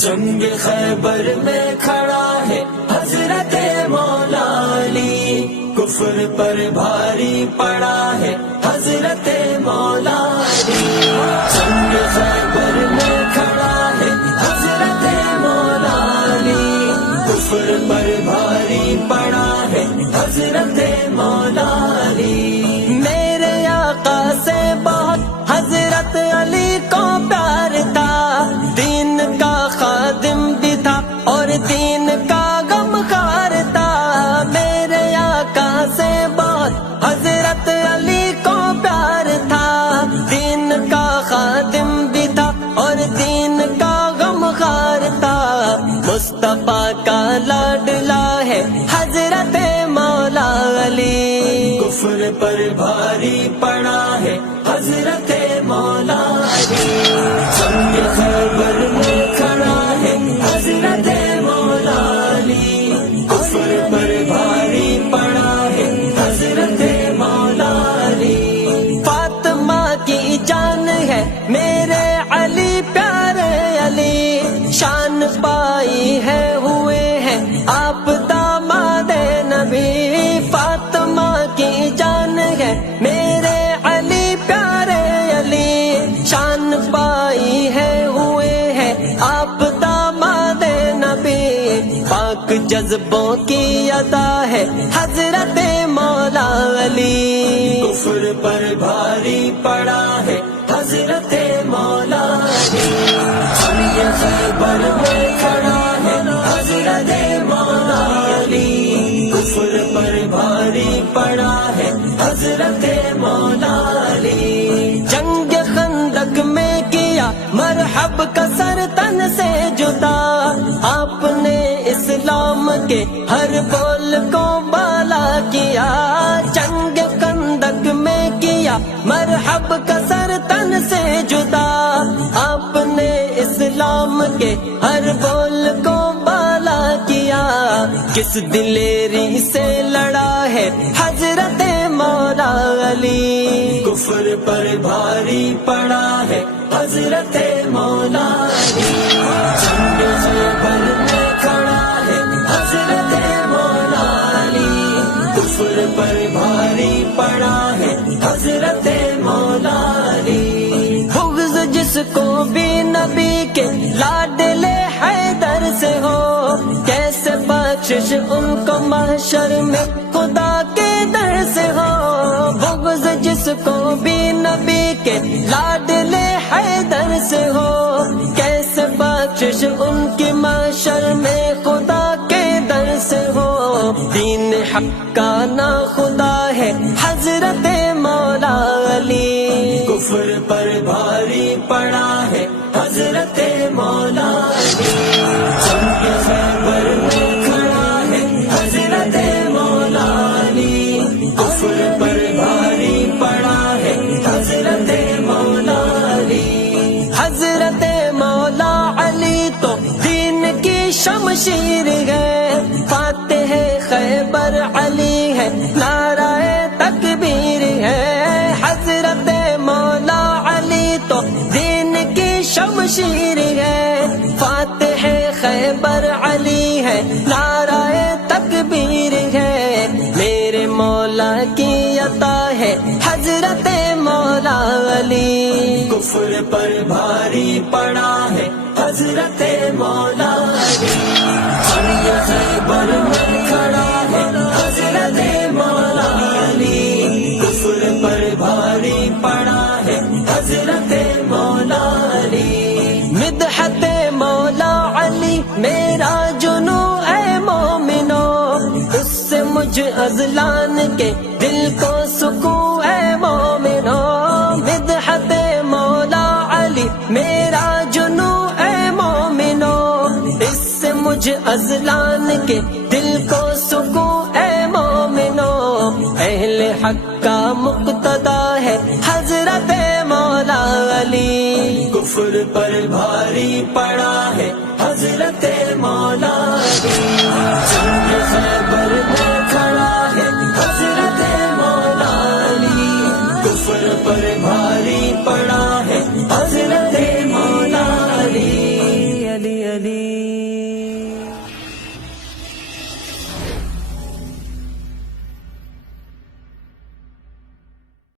جنگ خیبر میں کھڑا ہے حضرت مولا علی، کفر پر بھاری پڑا ہے حضرت مولا علی۔ جنگ خیبر میں کھڑا ہے حضرت مولا علی، کفر پر بھاری پڑا ہے حضرت مولا علی۔ میرے آقا سے بہت حضرت علی کو پیار تھا، دین کا خادم بھی تھا اور دین کا غمخوار تھا۔ میرے آقا سے بہت حضرت علی کو پیار تھا، دین کا خادم بھی تھا اور دین کا غمخوار تھا۔ مصطفیٰ کا لاڈلا ہے حضرت مولا علی، کفر پر بھاری پڑا ہے حضرت مولا علی۔ جنگ خیبر میں کھڑا ہے حضرت مولا علی، کفر پر بھاری پڑا ہے حضرت مولا علی۔ فاطمہ کی جان ہے میرے علی پیارے علی، شان پائی ہے ہوئے ہیں آپ داماد نبی۔ فاطمہ کی جان ہے میرے علی پیارے علی، شان پائی ہے ہوئے ہیں آپ داماد نبی۔ پاک جذبوں کی ادا ہے حضرت مولا علی، کفر پر بھاری پڑا ہے حضرت مولا علی۔ جنگ خیبر میں کھڑا ہے حضرت مولا علی، کفر پر بھاری پڑا ہے حضرت مولا علی۔ جنگ خندق میں کیا مرحب کا سر تن سے جدا، آپ نے اسلام کے ہر بول کو بالا کیا۔ جنگ خندق میں کیا مرحب کا سر تن سے جدا، آپ نے اسلام کے ہر بول کو بالا کیا۔ کس دلیری سے لڑا ہے حضرت مولا علی، کفر پر بھاری پڑا ہے حضرت مولا علی۔ جنگ خیبر میں کھڑا ہے حضرت مولا علی، کفر پر بھاری پڑا ہے حضرت مولا علی۔ بغض جس کو بھی نبی کے لاڈلے حیدر سے ہو، کیسے بخشش ان کو محشر میں خدا کے در سے ہو۔ بغض جس کو بھی نبی کے لاڈلے حیدر سے ہو، کیسے بخشش ان کی محشر میں خدا کے در سے ہو۔ دین حق کا نا خدا ہے حضرت مولا علی، کفر پر بھاری پڑا ہے حضرت مولا علی۔ جنگ خیبر میں کھڑا ہے حضرت مولا علی، کفر پر بھاری پڑا ہے حضرت مولا علی۔ حضرت مولا علی تو دین کی شمشیر ہے، فاتح خیبر علی ہے نعرہ تکبیر ہے۔ حضرت مولا علی تو دین کی شمشیر ہے، فاتح خیبر علی ہے نعرہ تکبیر ہے۔ میرے مولا کی عطا ہے حضرت مولا علی، کفر پر بھاری پڑا ہے حضرت مولا علی۔ جنگ خیبر میں کھڑا ہے حضرت مولا علی، کفر پر بھاری پڑا ہے حضرت مولا علی۔ مدحت مولا علی میرا جنو اے مومنو، اس سے مجھ ازلان کے دل کو سکون اے مومنو۔ مدحت مولا علی میرا جنو اے مومنو، اس سے مجھ ازلان کے دل کو سکون اے مومنو۔ اہل حق کا مقتدا ہے حضرت مولا علی، کفر پر بھاری پڑا